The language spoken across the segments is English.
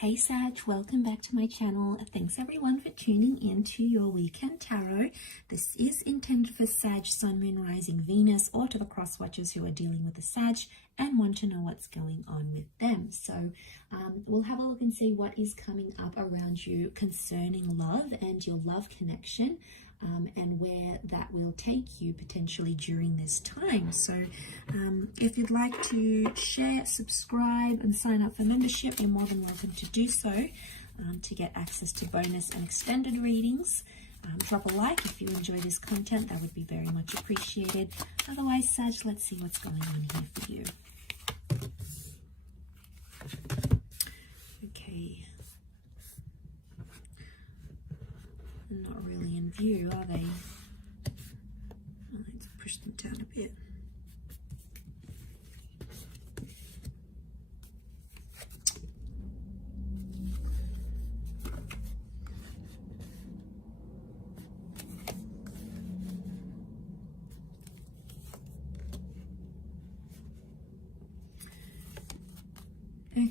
Hey Sag, welcome back to my channel. Thanks everyone for tuning in to your weekend tarot. This is intended for Sag, Sun, Moon, Rising, Venus, or to the cross watchers who are dealing with the Sag and want to know what's going on with them. So we'll have a look and see what is coming up around you concerning love and your love connection. And where that will take you potentially during this time. So if you'd like to share, subscribe and sign up for membership, you're more than welcome to do so to get access to bonus and extended readings. Drop a like if you enjoy this content, that would be very much appreciated. Otherwise, Sag, let's see what's going on here for you. Okay. Not really in view, are they? Let's push them down a bit.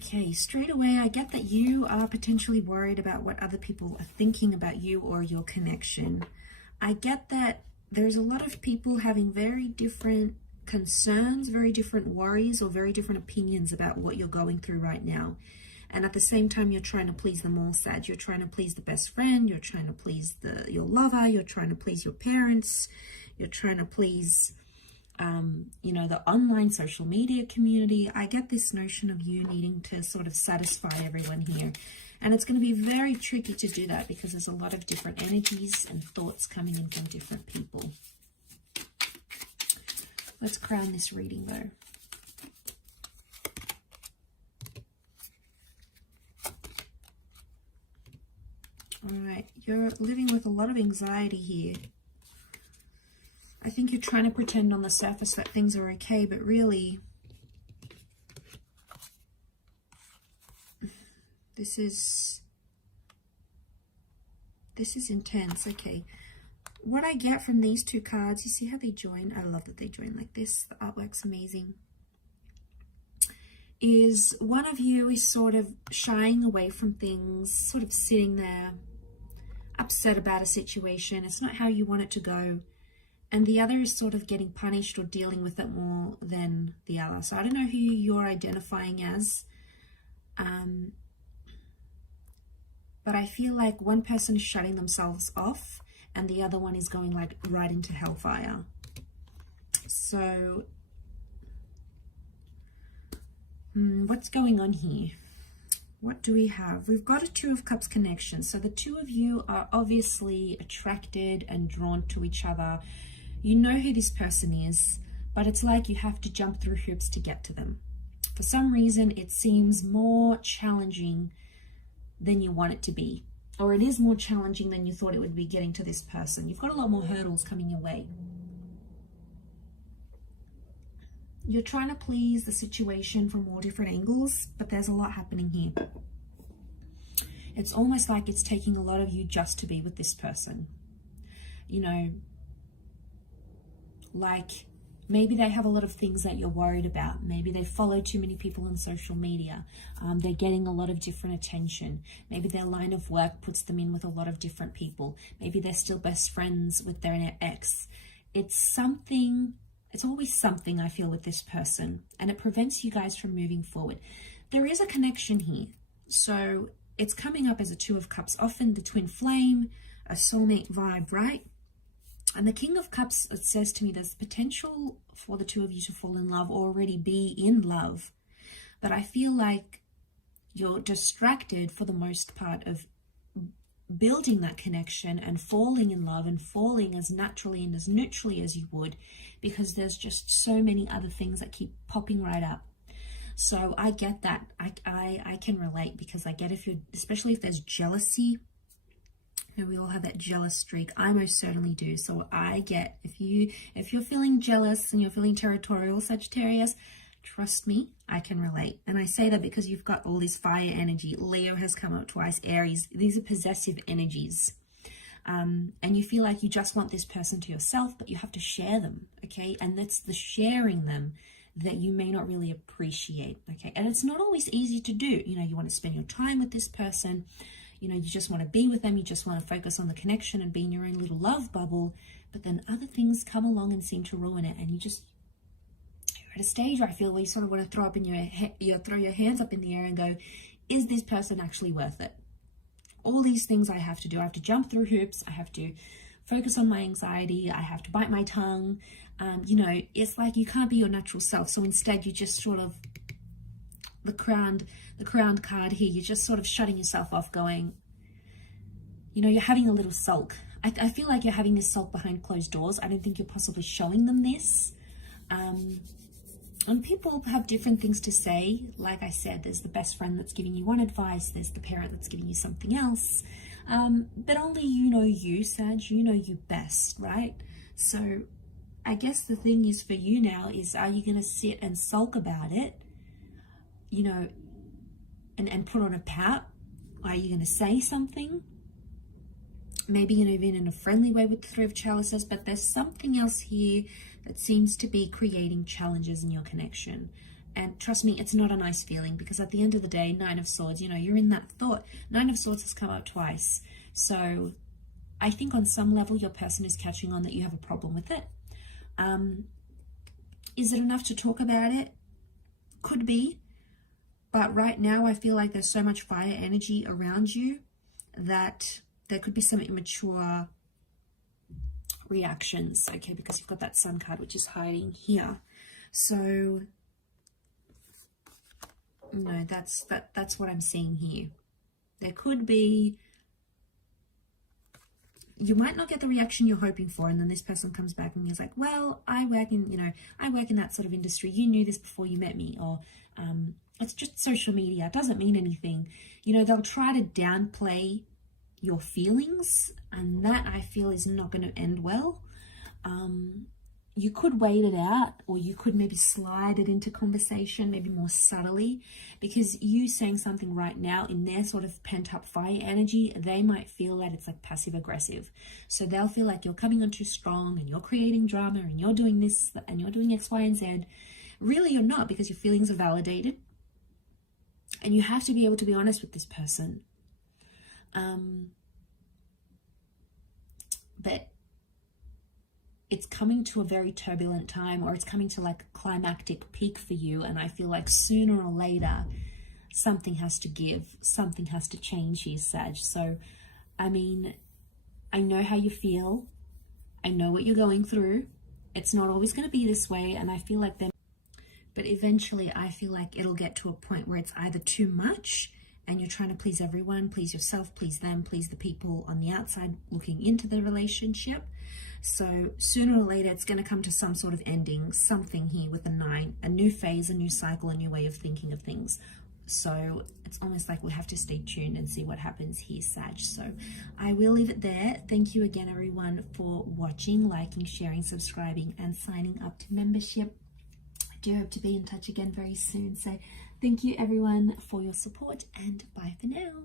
Okay, straight away, I get that you are potentially worried about what other people are thinking about you or your connection. I get that there's a lot of people having very different concerns, very different worries, or very different opinions about what you're going through right now. And at the same time, you're trying to please them all, Sag. You're trying to please the best friend, you're trying to please your lover, you're trying to please your parents, you're trying to please you know, the online social media community. I get this notion of you needing to sort of satisfy everyone here. And it's going to be very tricky to do that because there's a lot of different energies and thoughts coming in from different people. Let's crown this reading though. All right, you're living with a lot of anxiety here. I think you're trying to pretend on the surface that things are okay, but really, this is intense. Okay, what I get from these two cards, you see how they join? I love that they join like this. The artwork's amazing. Is one of you is sort of shying away from things, sort of sitting there, upset about a situation. It's not how you want it to go. And the other is sort of getting punished or dealing with it more than the other. So I don't know who you're identifying as. But I feel like one person is shutting themselves off and the other one is going like right into hellfire. So what's going on here? What do we have? We've got a Two of Cups connection. So the two of you are obviously attracted and drawn to each other. You know who this person is, but it's like you have to jump through hoops to get to them. For some reason, it seems more challenging than you want it to be, or it is more challenging than you thought it would be getting to this person. You've got a lot more hurdles coming your way. You're trying to please the situation from all different angles, but there's a lot happening here. It's almost like it's taking a lot of you just to be with this person. You know, like maybe they have a lot of things that you're worried about. Maybe they follow too many people on social media. They're getting a lot of different attention. Maybe their line of work puts them in with a lot of different people. Maybe they're still best friends with their ex. It's something, it's always something I feel with this person, and it prevents you guys from moving forward. There is a connection here. So it's coming up as a Two of Cups, often the twin flame, a soulmate vibe, right? And the King of Cups, it says to me, there's potential for the two of you to fall in love or already be in love. But I feel like you're distracted for the most part of building that connection and falling in love and falling as naturally and as neutrally as you would, because there's just so many other things that keep popping right up. So I get that. I can relate, because I get if you're, especially if there's jealousy. We all have that jealous streak. I most certainly do. So I get, if you're feeling jealous and you're feeling territorial, Sagittarius, trust me, I can relate. And I say that because you've got all this fire energy. Leo has come up twice, Aries. These are possessive energies. And you feel like you just want this person to yourself, but you have to share them, okay? And that's the sharing them that you may not really appreciate, okay? And it's not always easy to do. You know, you want to spend your time with this person, you know, you just want to be with them, you just want to focus on the connection and be in your own little love bubble, but then other things come along and seem to ruin it, and you're at a stage where I feel where you sort of want to throw your hands up in the air and go, is this person actually worth it? All these things I have to do. I have to jump through hoops. I have to focus on my anxiety. I have to bite my tongue. You know, it's like you can't be your natural self. So instead, you just sort of, the crowned card here, you're just sort of shutting yourself off, going, you know, you're having a little sulk. I feel like you're having this sulk behind closed doors. I don't think you're possibly showing them this. And people have different things to say. Like I said, there's the best friend that's giving you one advice. There's the parent that's giving you something else. But only you know you, Sag. You know you best, right? So I guess the thing is for you now is, are you going to sit and sulk about it, you know, and put on a pout? Are you going to say something? Maybe, you know, even in a friendly way with the Three of Chalices, but there's something else here that seems to be creating challenges in your connection. And trust me, it's not a nice feeling, because at the end of the day, Nine of Swords, you know, you're in that thought. Nine of Swords has come up twice. So I think on some level, your person is catching on that you have a problem with it. Is it enough to talk about it? Could be. But right now, I feel like there's so much fire energy around you that there could be some immature reactions, okay, because you've got that Sun card, which is hiding here. So, no, that's what I'm seeing here. There could be, you might not get the reaction you're hoping for, and then this person comes back and is like, well, I work in that sort of industry. You knew this before you met me. Or it's just social media. It doesn't mean anything. You know, they'll try to downplay your feelings, and that I feel is not going to end well. You could wait it out, or you could maybe slide it into conversation, maybe more subtly, because you saying something right now in their sort of pent up fire energy, they might feel that it's like passive aggressive. So they'll feel like you're coming on too strong and you're creating drama and you're doing this and you're doing X, Y, and Z. Really, you're not, because your feelings are validated, and you have to be able to be honest with this person. But it's coming to a very turbulent time, or it's coming to like a climactic peak for you. And I feel like sooner or later, something has to give, something has to change here, Sag. So, I mean, I know how you feel. I know what you're going through. It's not always going to be this way. And I feel like but eventually I feel like it'll get to a point where it's either too much and you're trying to please everyone, please yourself, please them, please the people on the outside looking into the relationship. So sooner or later, it's going to come to some sort of ending, something here with a 9, a new phase, a new cycle, a new way of thinking of things. So it's almost like we have to stay tuned and see what happens here, Sag. So I will leave it there. Thank you again, everyone, for watching, liking, sharing, subscribing, and signing up to membership. I do hope to be in touch again very soon. So thank you, everyone, for your support, and bye for now.